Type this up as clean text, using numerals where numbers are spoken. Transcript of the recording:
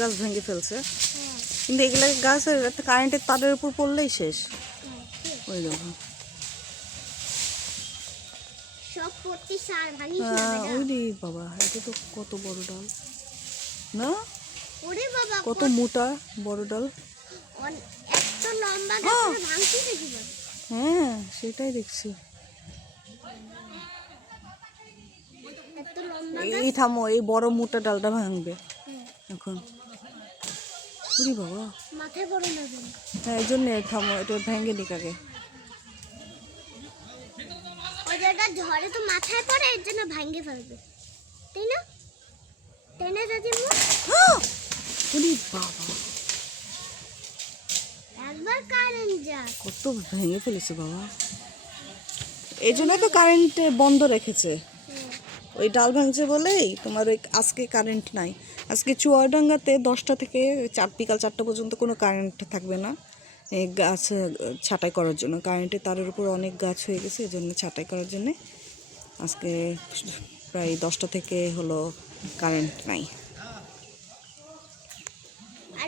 গাছ ভেঙে ফেলছে, কিন্তু এগুলো গাছ কারেন্টের তারের উপর পড়লেই শেষ। ওই দেখো ওই বাবা, এটা তো কত বড় ডাল না, কত মোটা বড় ডাল। হ্যাঁ সেটাই দেখছি। এই থামো, এই বড় মোটা ডালটা ভাঙবে এখন। ওরে বাবা, হ্যাঁ এই জন্য থামো, এটা ভেঙে নিক আগে। ঝড়ে তো মাথায় পড়ে, এর জন্য ভাঙে ফেলবে, তাই না? তাই না দাদিমা? ওরে বাবা, একবার কারেন্ট যা কত ভেঙে ফেলেছে বাবা। এই জন্য তো কারেন্ট বন্ধ রেখেছে, ওই ডাল ভাঙছে বলেই তোমার ওই আজকে কারেন্ট নাই। আজকে চুয়াডাঙ্গাতে 10টা থেকে বিকাল 4টা পর্যন্ত কোনো কারেন্ট থাকবে না, এই গাছ ছাঁটাই করার জন্য। কারেন্টের তারের উপর অনেক গাছ হয়ে গেছে, এই জন্য ছাঁটাই করার জন্যে আজকে প্রায় 10টা থেকে হলো কারেন্ট নাই।